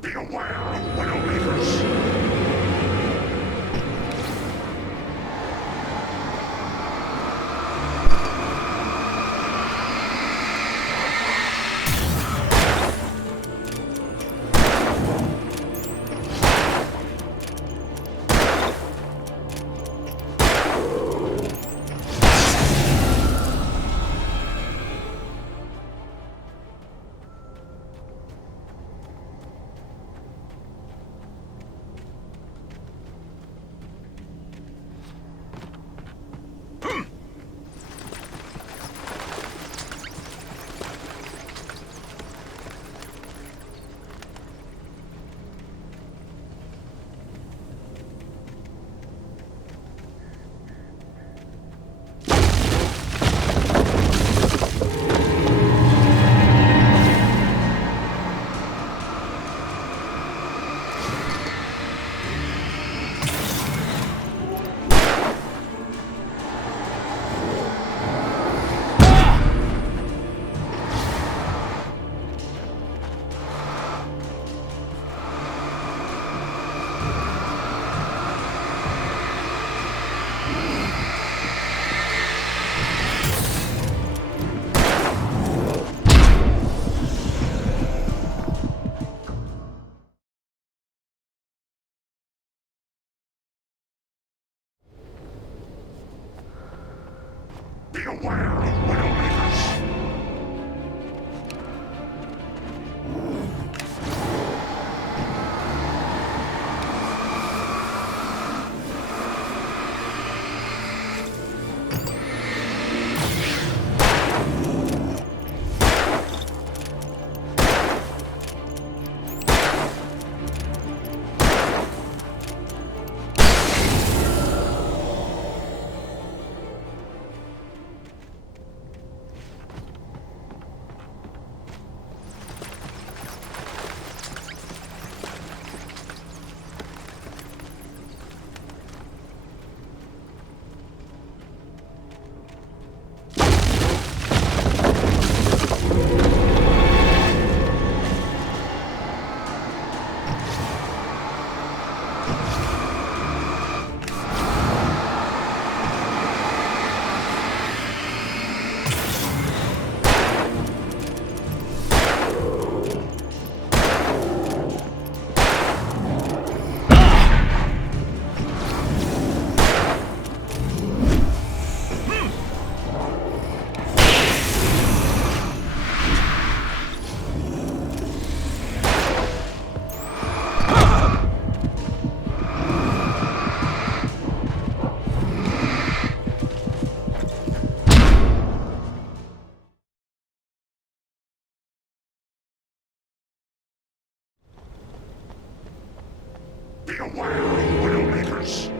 Be aware of Widowmakers! Be aware of Widowmakers! Be aware of Widowmakers!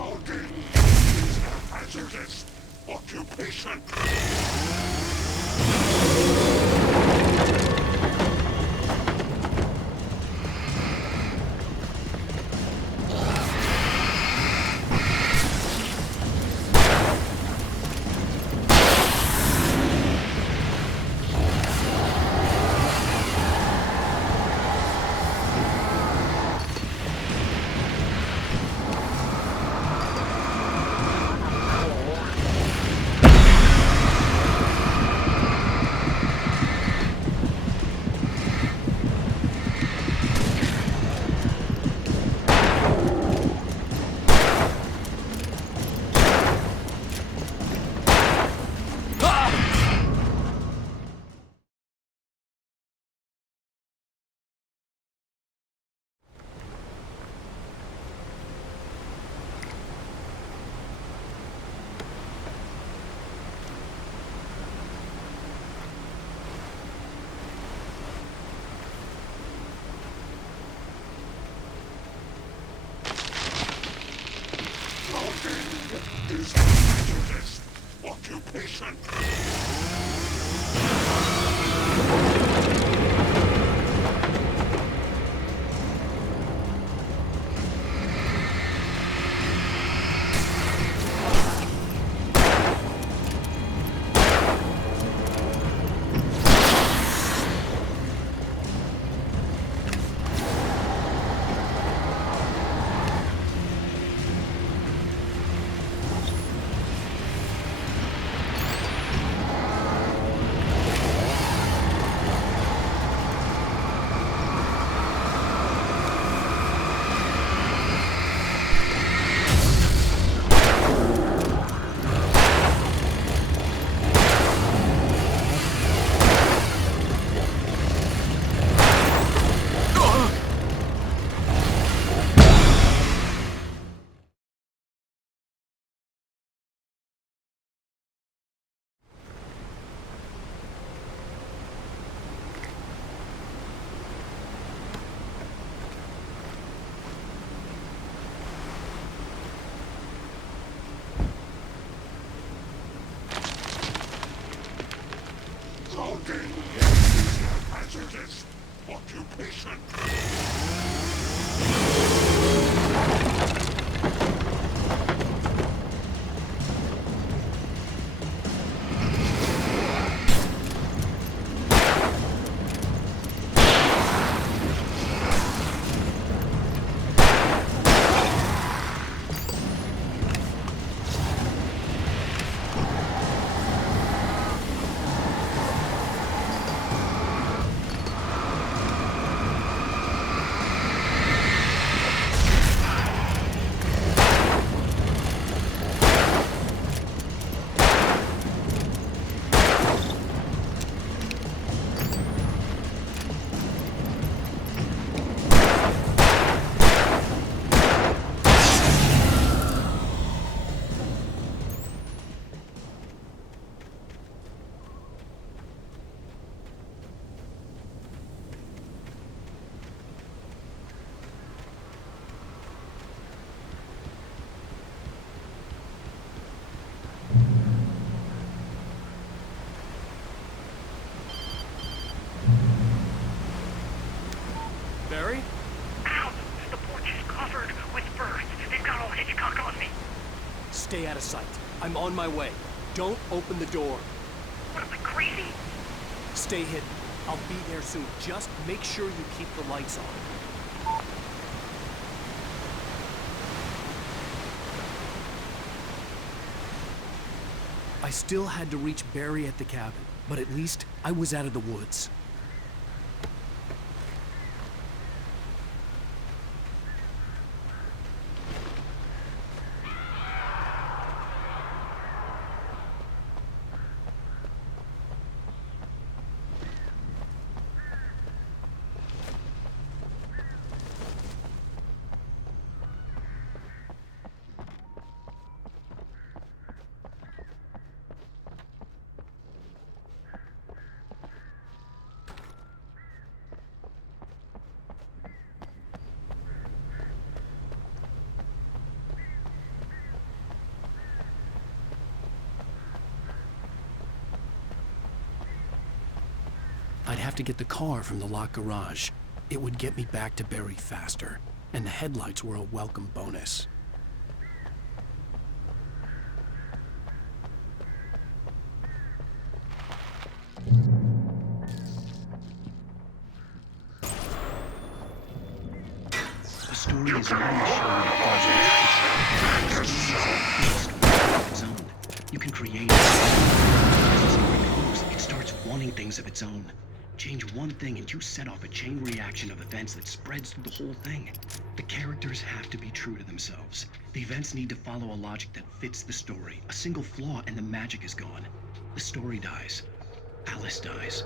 Talking is a hazardous occupation. Is a hazardous occupation. Talking is a hazardous occupation. Barry? Ow! The porch is covered with birds. They've got old Hitchcock on me. Stay out of sight. I'm on my way. Don't open the door. What am I, crazy? Stay hidden. I'll be there soon. Just make sure you keep the lights on. I still had to reach Barry at the cabin, but at least I was out of the woods. I'd have to get the car from the locked garage. It would get me back to Barry faster, and the headlights were a welcome bonus. The story is not a show of puzzles. It's a story of its own. You can create it. As it grows, it starts wanting things of its own. Change one thing and you set off a chain reaction of events that spreads through the whole thing. The characters have to be true to themselves. The events need to follow a logic that fits the story. A single flaw and the magic is gone. The story dies. Alice dies.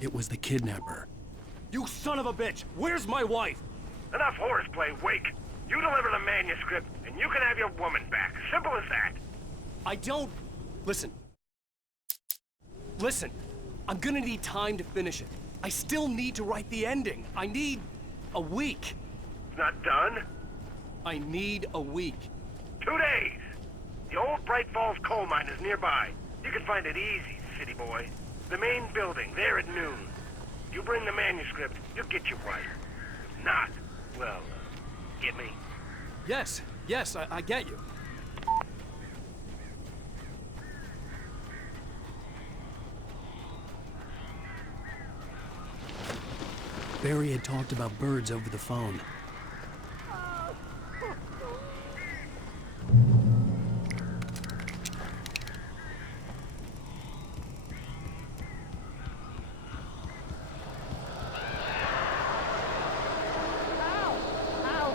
It was the kidnapper. You son of a bitch! Where's my wife? Enough horseplay, Wake. You deliver the manuscript, and you can have your woman back. Simple as that. I don't... Listen. Listen. I'm gonna need time to finish it. I still need to write the ending. I need... a week. It's not done. I need a week. 2 days. The old Bright Falls coal mine is nearby. You can find it easy, city boy. The main building, there at noon. You bring the manuscript, you'll get you right. If not, well, get me? Yes, I get you. Barry had talked about birds over the phone.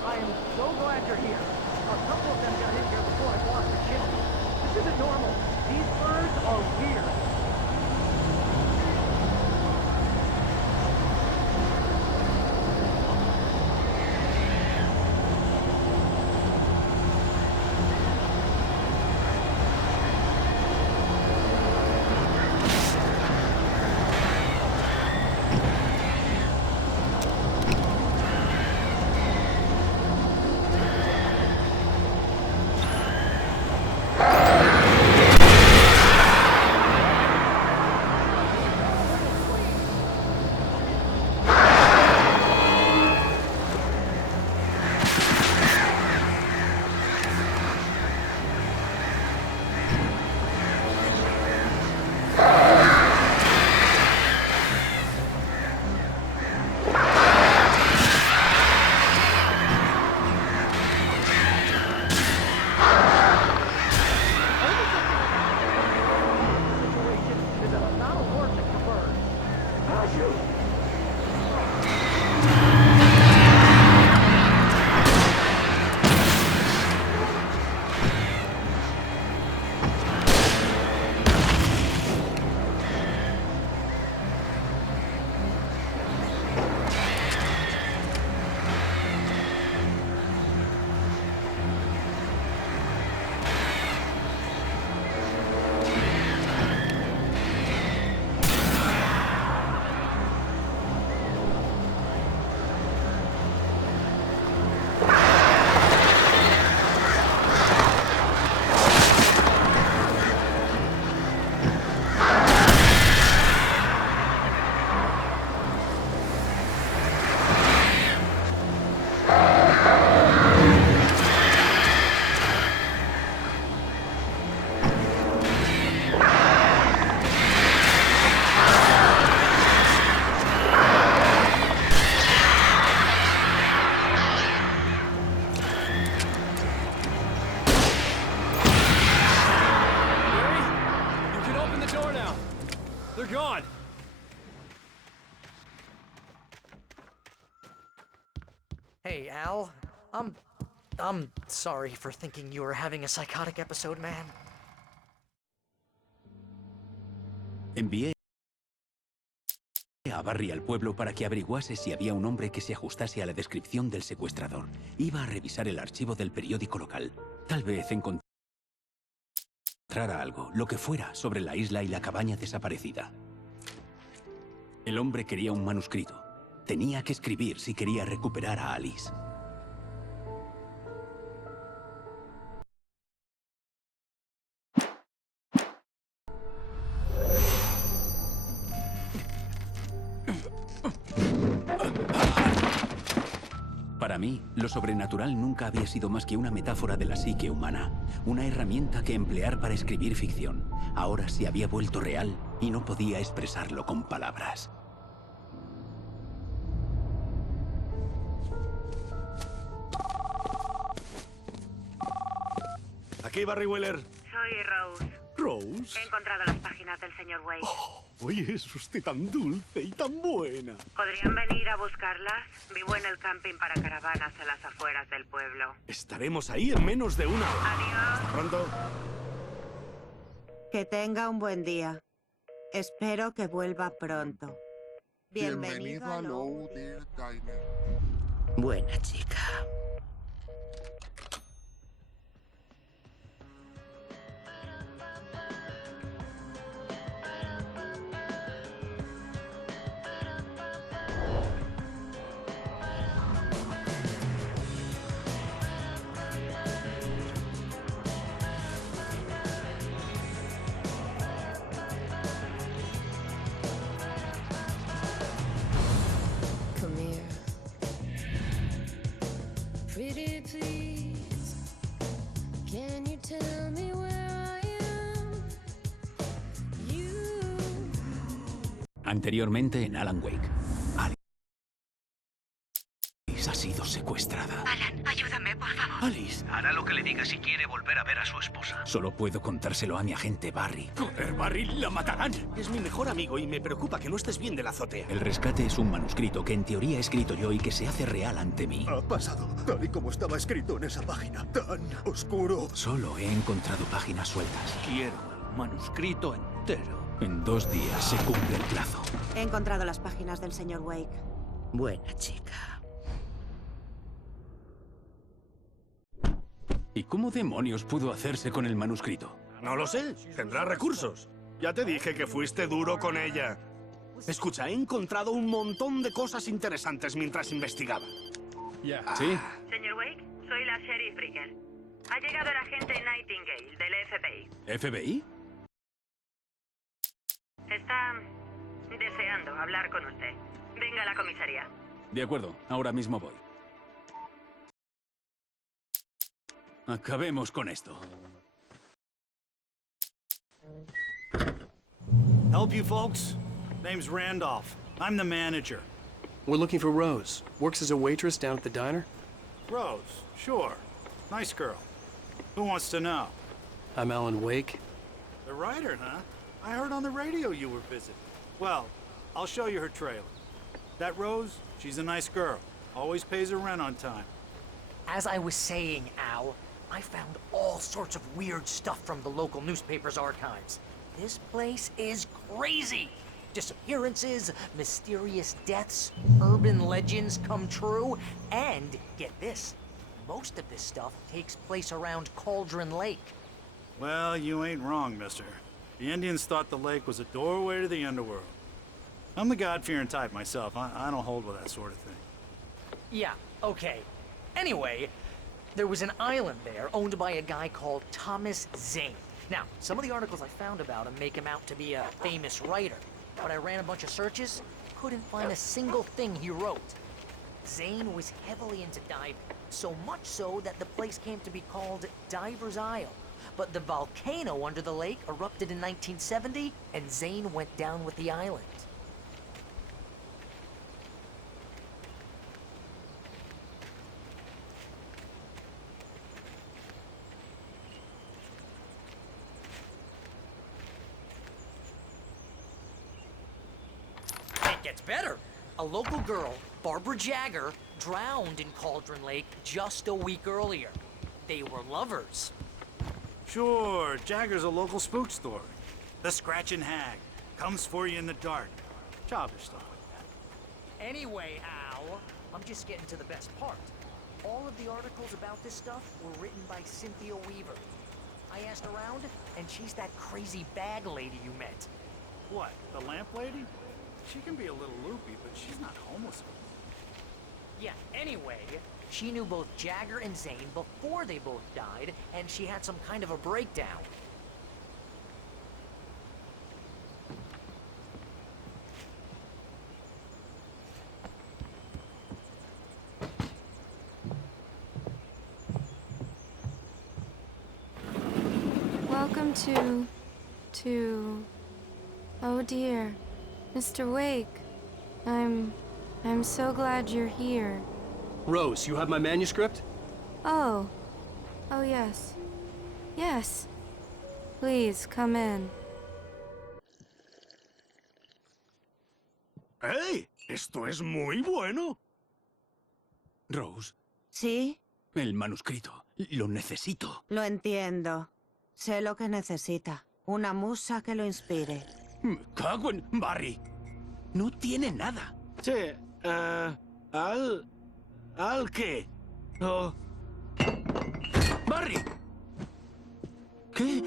I am so glad you're here. A couple of them got in here before I lost the chimney. This isn't normal. These birds are weird. Al. I'm sorry for thinking you were having a psychotic episode, man. Envié a Barry al pueblo para que averiguase si había un hombre que se ajustase a la descripción del secuestrador. Iba a revisar el archivo del periódico local. Tal vez encontrara algo, lo que fuera, sobre la isla y la cabaña desaparecida. El hombre quería un manuscrito. Tenía que escribir si quería recuperar a Alice. Para mí, lo sobrenatural nunca había sido más que una metáfora de la psique humana, una herramienta que emplear para escribir ficción. Ahora se había vuelto real y no podía expresarlo con palabras. Aquí, Barry Wheeler. Soy Rose. Rose. He encontrado las páginas del señor Wade. Oye, es usted tan dulce y tan buena. ¿Podrían venir a buscarlas? Vivo en el camping para caravanas a las afueras del pueblo. Estaremos ahí en menos de una hora. Adiós. Hasta pronto. Que tenga un buen día. Espero que vuelva pronto. Bienvenido a Low Deer Diner. Buena chica. Come here. Pretty please. Can you tell me where I am? You. Anteriormente en Alan Wake. Alice ha sido secuestrada. Alan, ayúdame, por favor. Alice. Hará lo que le diga si quiere volver a ver a su esposa. Solo puedo contárselo a mi agente Barry. Joder, Barry, la matarán. Es mi mejor amigo y me preocupa que no estés bien de la azotea. El rescate es un manuscrito que en teoría he escrito yo y que se hace real ante mí. Ha pasado tal y como estaba escrito en esa página, tan oscuro. Solo he encontrado páginas sueltas. Quiero el manuscrito entero. En 2 días se cumple el plazo. He encontrado las páginas del señor Wake. Buena chica. ¿Y cómo demonios pudo hacerse con el manuscrito? No lo sé. Tendrá recursos. Ya te dije que fuiste duro con ella. Escucha, he encontrado un montón de cosas interesantes mientras investigaba. ¿Sí? Señor Wade, soy la sheriff Bricker. Ha llegado el agente Nightingale del FBI. ¿FBI? Está deseando hablar con usted. Venga a la comisaría. De acuerdo, ahora mismo voy. Acabemos con esto. Help you folks? Name's Randolph. I'm the manager. We're looking for Rose. Works as a waitress down at the diner. Rose, sure. Nice girl. Who wants to know? I'm Alan Wake. The writer, huh? I heard on the radio you were visiting. Well, I'll show you her trailer. That Rose, she's a nice girl. Always pays her rent on time. As I was saying, Al, I found all sorts of weird stuff from the local newspaper's archives. This place is crazy. Disappearances, mysterious deaths, urban legends come true, and get this, most of this stuff takes place around Cauldron Lake. Well, you ain't wrong, mister. The Indians thought the lake was a doorway to the underworld. I'm the God-fearing type myself. I don't hold with that sort of thing. Yeah, okay. Anyway, there was an island there owned by a guy called Thomas Zane. Now, some of the articles I found about him make him out to be a famous writer, but I ran a bunch of searches, couldn't find a single thing he wrote. Zane was heavily into diving, so much so that the place came to be called Diver's Isle. But the volcano under the lake erupted in 1970, and Zane went down with the island. It gets better. A local girl, Barbara Jagger, drowned in Cauldron Lake just a week earlier. They were lovers. Sure, Jagger's a local spook story. The Scratching Hag comes for you in the dark. Childish stuff like that. Anyway, Al, I'm just getting to the best part. All of the articles about this stuff were written by Cynthia Weaver. I asked around, and she's that crazy bag lady you met. What, the lamp lady? She can be a little loopy, but she's not homeless. Yeah, anyway, she knew both Jagger and Zane before they both died, and she had some kind of a breakdown. Welcome to... Oh dear. Mr. Wake. I'm so glad you're here. Rose, you have my manuscript? Oh. Oh, yes. Yes. Please, come in. ¡Hey! Esto es muy bueno. Rose, ¿Sí? el manuscrito. Lo necesito. Lo entiendo. Sé lo que necesita. Una musa que lo inspire. Me cago en Barry. No tiene nada. Che, ¿Al qué? Oh. ¡Barry! ¿Qué?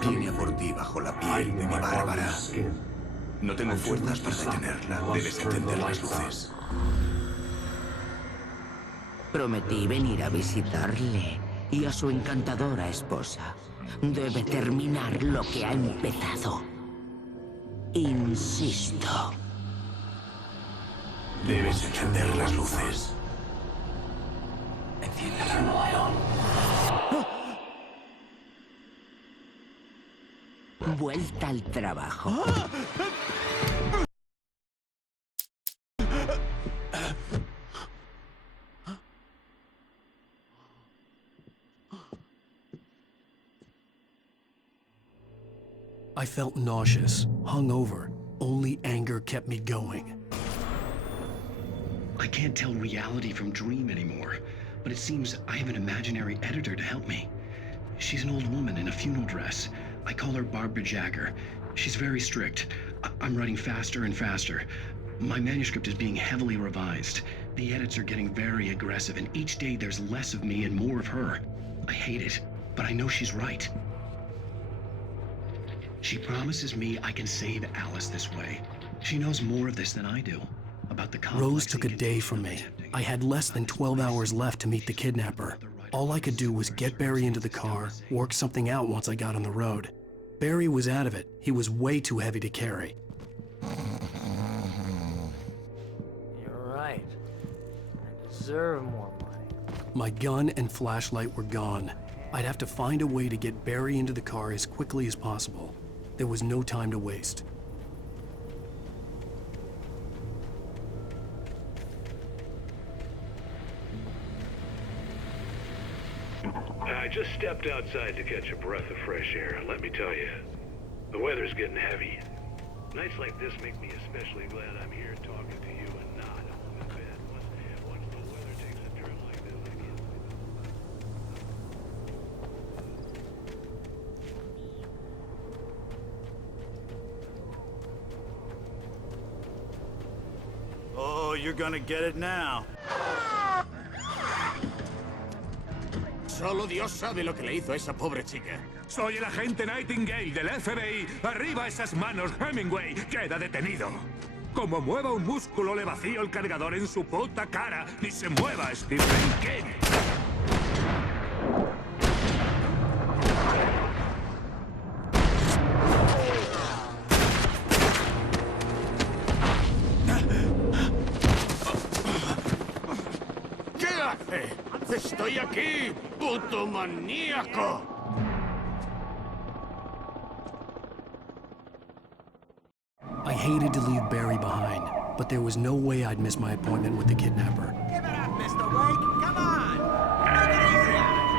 Viene a por ti bajo la piel de mi bárbara. No tengo fuerzas para detenerla. Debes encender las luces. Prometí venir a visitarle y a su encantadora esposa. Debe terminar lo que ha empezado. Insisto. Debes encender las luces. Enciéndela. Vuelta al trabajo. I felt nauseous, hungover. Only anger kept me going. I can't tell reality from dream anymore, but it seems I have an imaginary editor to help me. She's an old woman in a funeral dress. I call her Barbara Jagger. She's very strict. I'm writing faster and faster. My manuscript is being heavily revised. The edits are getting very aggressive, and each day there's less of me and more of her. I hate it, but I know she's right. She promises me I can save Alice this way. She knows more of this than I do. About the Rose took a day from me. I had less than 12 hours left to meet the kidnapper. All I could do was get Barry into the car, work something out once I got on the road. Barry was out of it. He was way too heavy to carry. You're right. I deserve more money. My gun and flashlight were gone. I'd have to find a way to get Barry into the car as quickly as possible. There was no time to waste. I just stepped outside to catch a breath of fresh air. Let me tell you, the weather's getting heavy. Nights like this make me especially glad I'm here talking to you and not home in bed. Once the weather takes a turn like this, I can't... Oh, you're gonna get it now. Solo Dios sabe lo que le hizo a esa pobre chica. Soy el agente Nightingale del FBI. Arriba esas manos, Hemingway. Queda detenido. Como mueva un músculo, le vacío el cargador en su puta cara. Ni se mueva, Stephen King. ¿Qué hace? ¡Estoy aquí, puto maníaco! I hated to leave Barry behind, but there was no way I'd miss my appointment with the kidnapper. Give it up, Mr. Wake. Come on. Make it easy on us.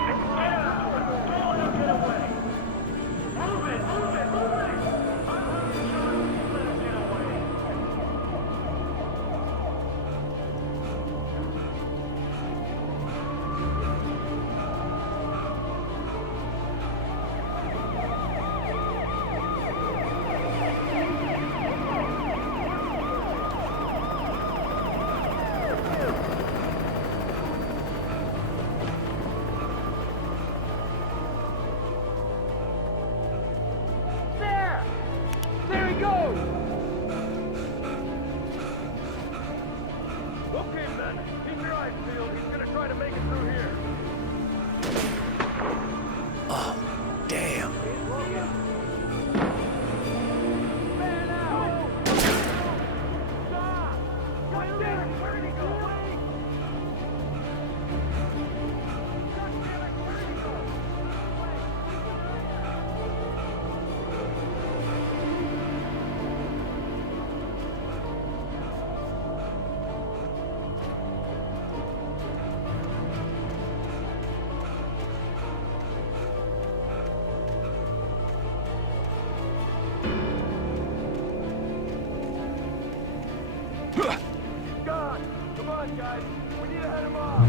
guys. We need to head him off.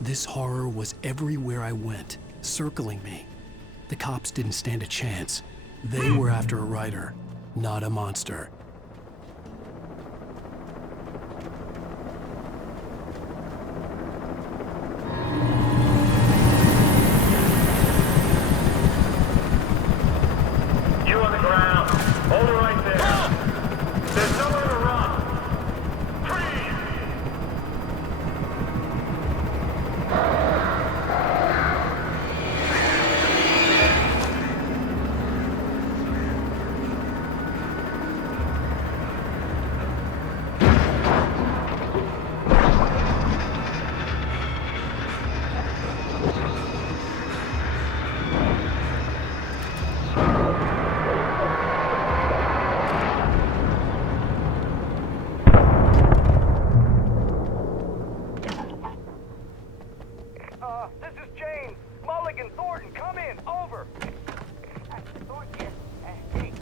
This horror was everywhere I went, circling me. The cops didn't stand a chance. They were after a writer, not a monster. You on the ground. Hold it right there. There's nowhere to run. Freeze! This is James. Mulligan, Thornton, come in. Over. Thornton, hey,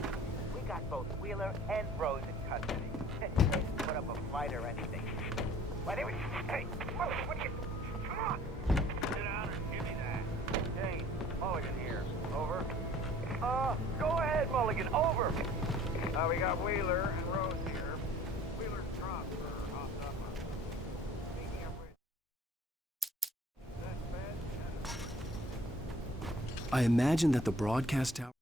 we got both Wheeler and Rose in custody. Put up a fight or anything. Why, they were... Hey, Mulligan, what you... Come on. Sit down and give me that. James, Mulligan here. Over. Go ahead, Mulligan. Over. We got Wheeler and Rose here. Wheeler's dropped for hopped up on. Speaking of which... I imagined that the broadcast tower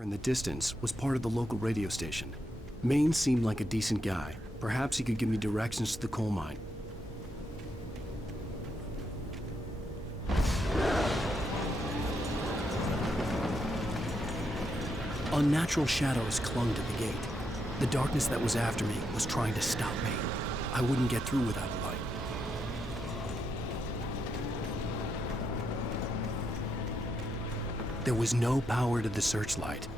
in the distance was part of the local radio station. Maine seemed like a decent guy. Perhaps he could give me directions to the coal mine. Unnatural shadows clung to the gate. The darkness that was after me was trying to stop me. I wouldn't get through without a light. There was no power to the searchlight.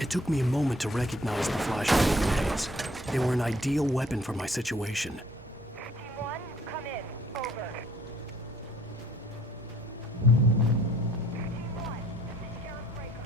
It took me a moment to recognize the flashbang grenades. They were an ideal weapon for my situation. Team 1, come in. Over. Team 1, this is Sheriff Breaker.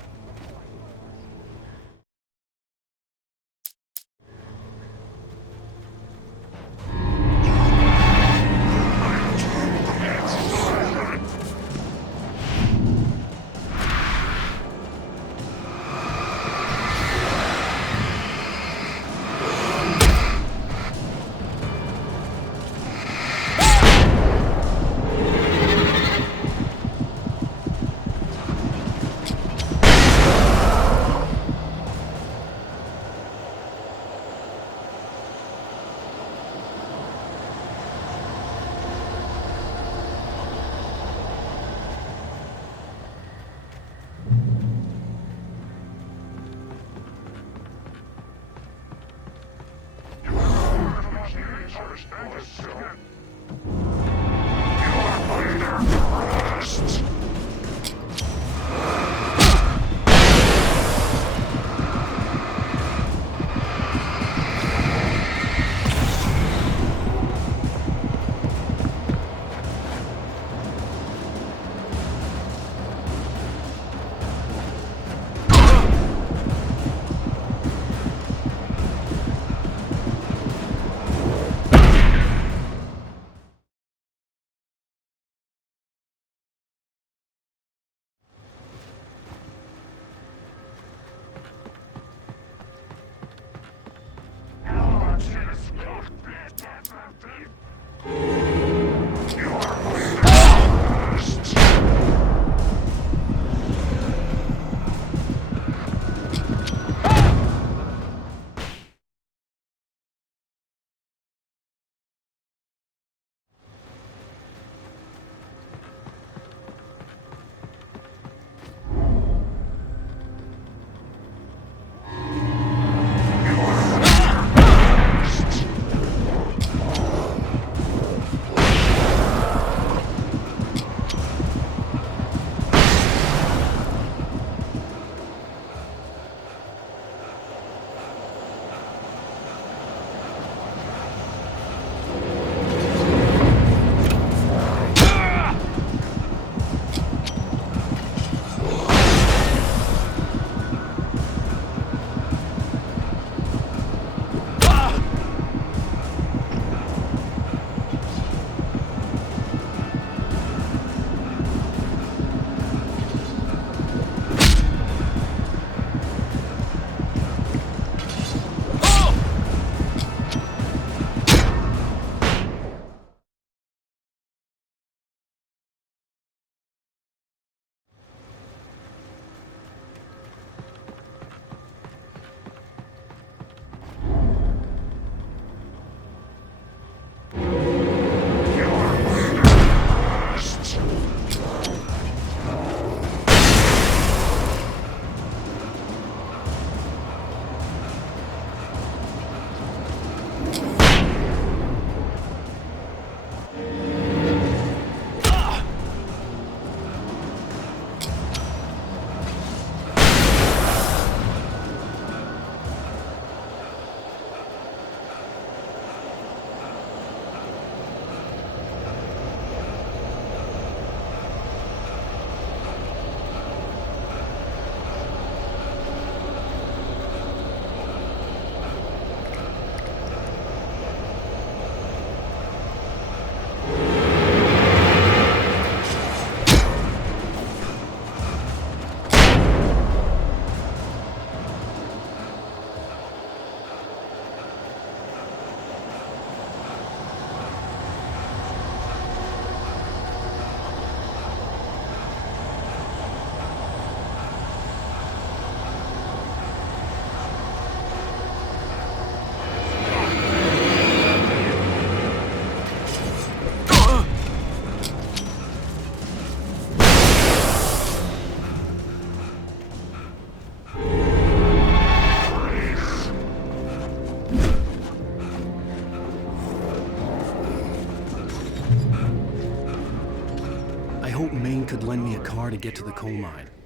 get to the coal mine.